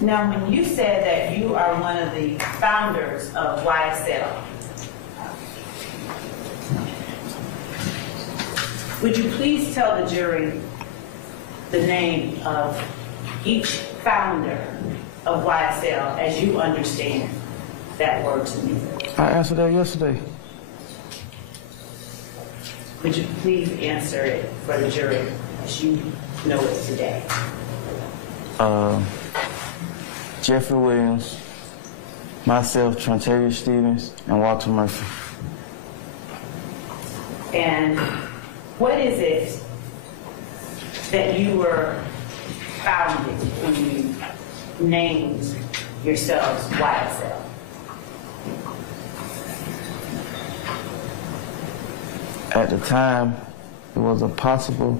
Now, when you said that you are one of the founders of YSL, would you please tell the jury the name of each founder of YSL as you understand that word to me? I answered that yesterday. Would you please answer it for the jury as you know it today? Jeffery Willams, myself, Trontavious, and Walter Murphy. And what is it that you were founded when you named yourselves YSL? At the time, it was a possible...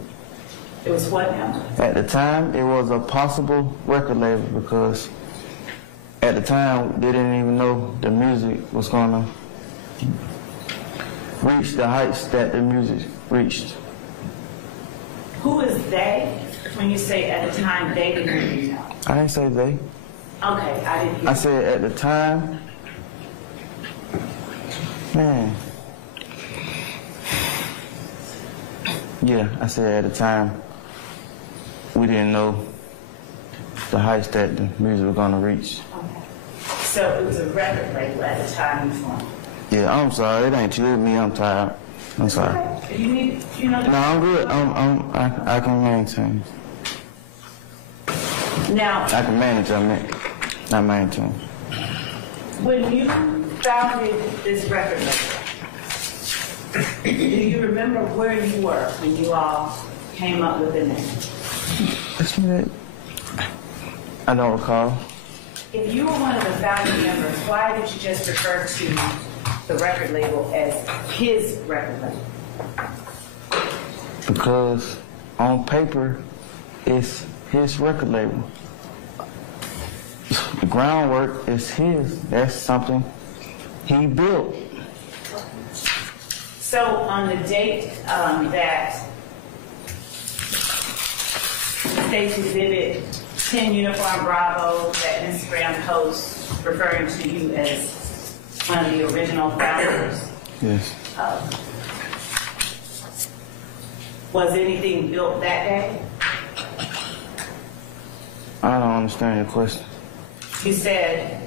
It was what now? At the time, it was a possible record label because at the time, they didn't even know the music was going to reach the heights that the music reached. Who is they? When you say at the time, they didn't really know. I didn't say they. Okay, I didn't hear. I said at the time, man. Yeah, I said at the time, we didn't know the heights that the music was going to reach. Okay. So it was a record label at the time you formed? Yeah, I'm sorry. It ain't you, it's me. I'm tired. I'm sorry. Okay. You know. No, I'm good. I can maintain. Now. I can manage. I meant, not maintain. When you founded this record label, do you remember where you were when you all came up with the name? I don't recall. If you were one of the founding members, why did you just refer to the record label as his record label? Because on paper, it's his record label. The groundwork is his. That's something he built. So on the date that State's Exhibit 10 Uniform Bravo, that Instagram post referring to you as one of the original founders. Yes. Was anything built that day? I don't understand your question. You said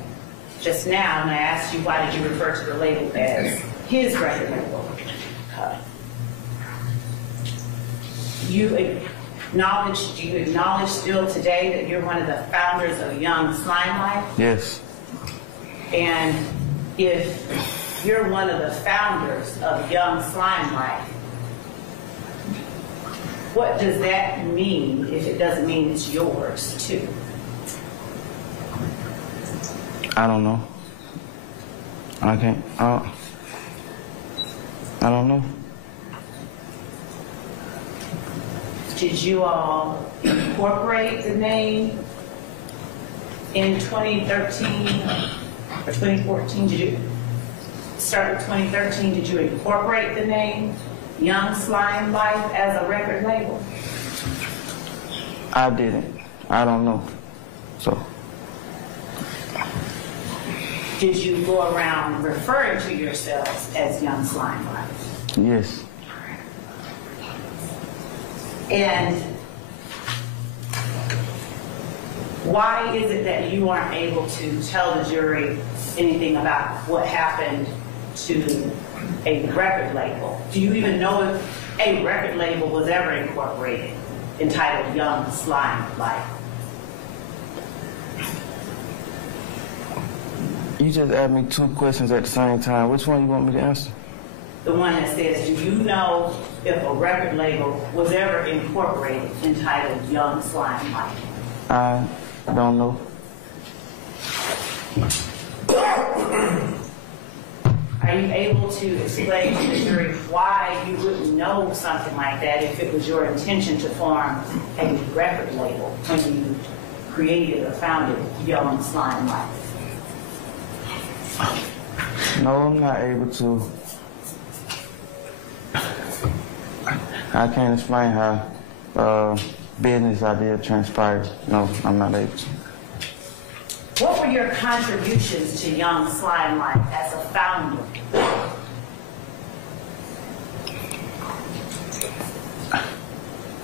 just now, and I asked you why did you refer to the label as his record label? Do you acknowledge still today that you're one of the founders of Young Slime Life? Yes. And if you're one of the founders of Young Slime Life, what does that mean if it doesn't mean it's yours too? I don't know. I don't know. Did you all incorporate the name in 2013 or 2014? Did you start with 2013? Did you incorporate the name Young Slime Life as a record label? I didn't. I don't know. So. Did you go around referring to yourselves as Young Slime Life? Yes. And why is it that you aren't able to tell the jury anything about what happened to a record label? Do you even know if a record label was ever incorporated entitled Young Slime Life? You just asked me two questions at the same time. Which one you want me to answer? The one that says, do you know if a record label was ever incorporated entitled Young Slime Life? I don't know. Are you able to explain to the jury why you wouldn't know something like that if it was your intention to form a record label when you created or founded Young Slime Life? No, I'm not able to. I can't explain how business idea transpired. No, I'm not able to. What were your contributions to Young Slime Life as a founder?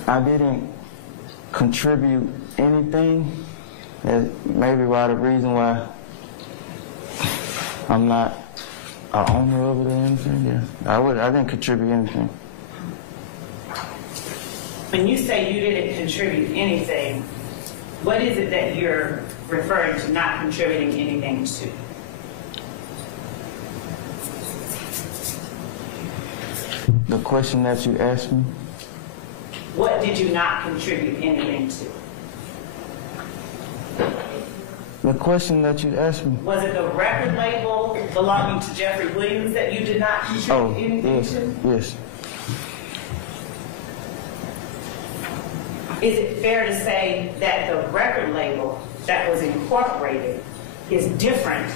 I didn't contribute anything. That's maybe why the reason why I'm not an owner of it or anything. Yeah, I didn't contribute anything. When you say you didn't contribute anything, what is it that you're referring to not contributing anything to? The question that you asked me? What did you not contribute anything to? The question that you asked me? Was it the record label belonging to Jeffery Williams that you did not contribute anything to? Yes. Is it fair to say that the record label that was incorporated is different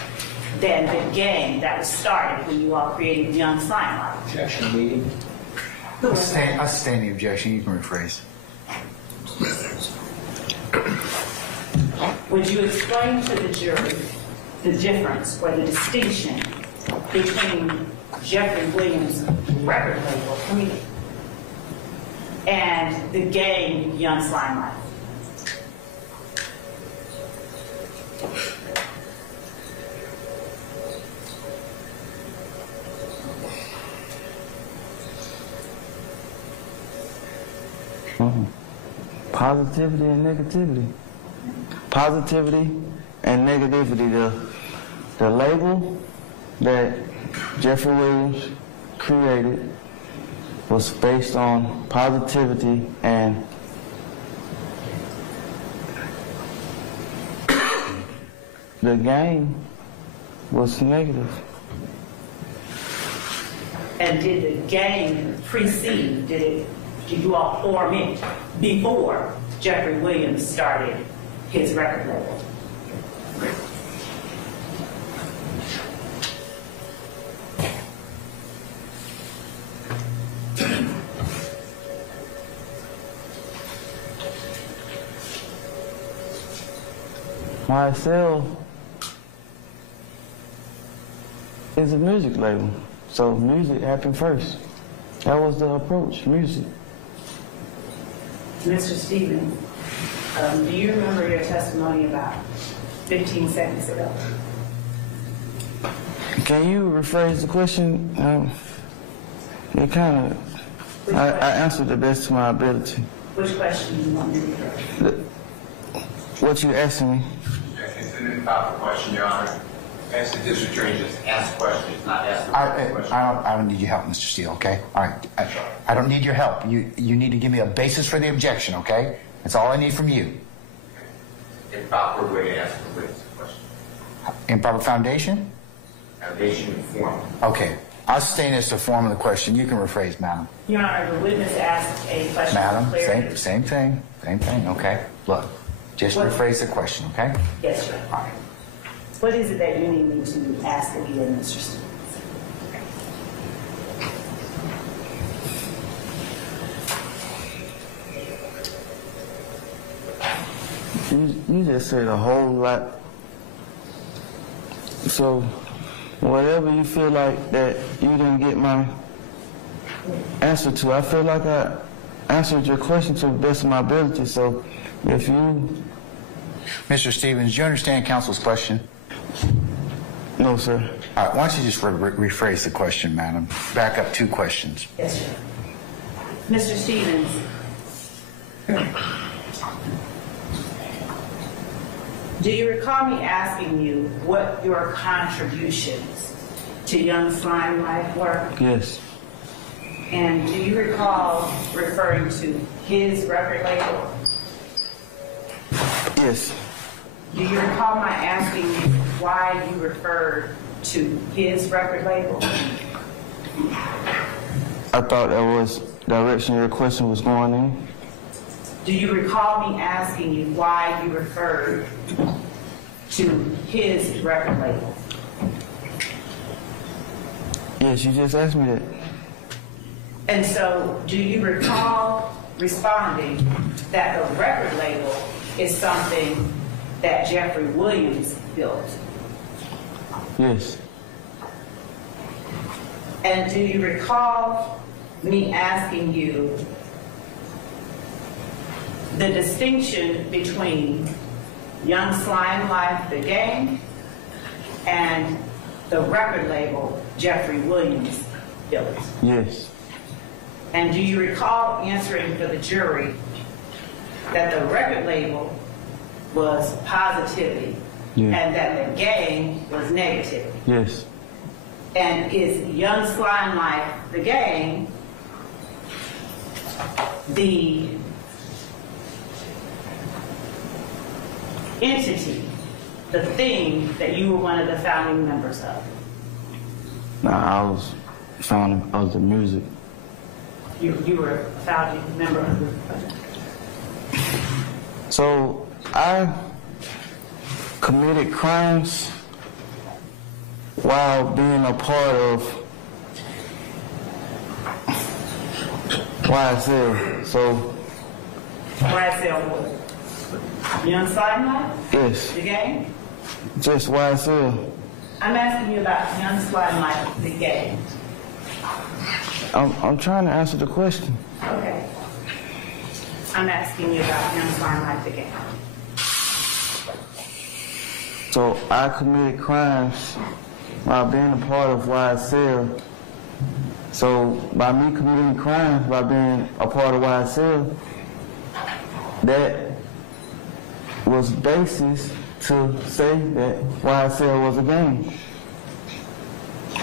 than the gang that was started when you all created Young Slime Life? Objection, meeting. I sustain the objection. You can rephrase. Would you explain to the jury the difference or the distinction between Jeffery Williams' record label and the gang Young Slime Life? Positivity and negativity. Positivity and negativity. The label that Jeffery Williams created was based on positivity, and the gang was negative. And did the gang precede, did you all form it before Jeffery Williams started his record label? YSL is a music label, so music happened first. That was the approach, music. Mr. Stevens, do you remember your testimony about 15 seconds ago? Can you rephrase the question? It kind of, I answered the best to my ability. Which question do you want me to rephrase? What you asking me? It's an improper question, Your Honor. As the district attorney, just ask questions, not ask the question. I don't need your help, Mr. Steele, okay? All right. I don't need your help. You need to give me a basis for the objection, okay? That's all I need from you. Improper way to ask the witness a question. Improper foundation? Foundation and form. Okay. I'll sustain as the form of the question. You can rephrase, madam. Your Honor, the witness asked a question. Madam, for clarity. same thing, okay? Look, just rephrase the question, okay? Yes, Your Honor. All right. What is it that you need me to ask again, Mr. Stevens? You just said a whole lot. So, whatever you feel like that you didn't get my answer to, I feel like I answered your question to the best of my ability. So, if you... Mr. Stevens, do you understand counsel's question? No, sir. All right, why don't you just rephrase the question, madam? Back up 2 questions. Yes, sir. Mr. Stevens, do you recall me asking you what your contributions to Young Slime Life were? Yes. And do you recall referring to his record label? Yes. Do you recall my asking you why you referred to his record label? I thought that was the direction your question was going in. Do you recall me asking you why you referred to his record label? Yes, you just asked me that. And so, do you recall responding that the record label is something that Jeffery Williams built? Yes. And do you recall me asking you the distinction between Young Slime Life, the gang, and the record label Jeffery Williams built? Yes. And do you recall answering for the jury that the record label was positivity and that the gang was negative? Yes. And is Young Slime Life, the gang, the entity, the thing that you were one of the founding members of? Nah, I was founding of the music. You were a founding member of the... So I committed crimes while being a part of YSL. So YSL what? Young Slime Life? yes, The gang? just YSL. I'm asking you about Young Slime Life, the gang. I'm trying to answer the question. Okay. I'm asking you about Young Slime Life, the gang. So I committed crimes while being a part of YSL. So by me committing crimes by being a part of YSL, that was basis to say that YSL was a gang.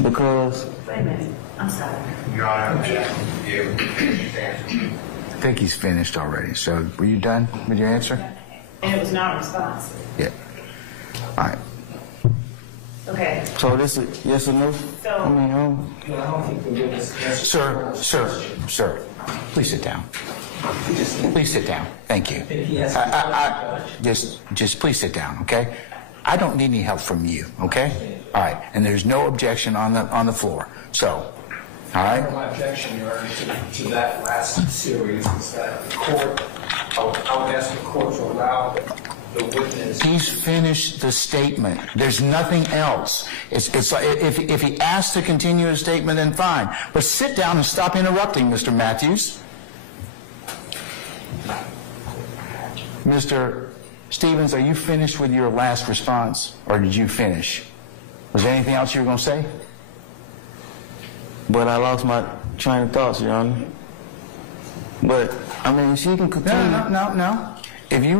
Because... Wait a minute. I'm sorry. Your Honor, you finish the answer. I think he's finished already. So were you done with your answer? And it was non-responsive. Yeah. All right. Okay. so this is yes or no? So- I mean, I don't think we did this. Sir, please sit down. Please sit down. Thank you. If he has Just please sit down, okay? I don't need any help from you, okay? All right. And there's no objection on the floor. So, all right? My objection, Your Honor, to that last series is that the court, I would ask the court to allow the witness. He's finished the statement. There's nothing else. It's like if he asks to continue his statement, then fine. But sit down and stop interrupting, Mr. Matthews. Mr. Stevens, are you finished with your last response, or did you finish? Was there anything else you were going to say? but I lost my train of thoughts, Your Honor. But I mean, she can continue. No. If you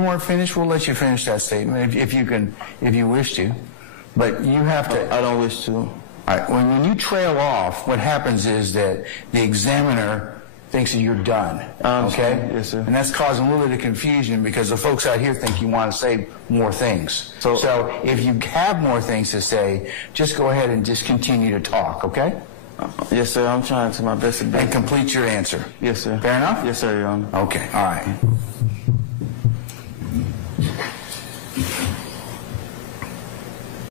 weren't finished, we'll let you finish that statement if you wish to. But you have to. I don't wish to. All right. When you trail off, what happens is that the examiner thinks that you're done. Okay? Yes, sir. And that's causing a little bit of confusion because the folks out here think you want to say more things. So if you have more things to say, just go ahead and just continue to talk, okay? Yes, sir. I'm trying to my best ability. And complete your answer. Yes, sir. Fair enough? Yes, sir, Your Honor. Okay. All right.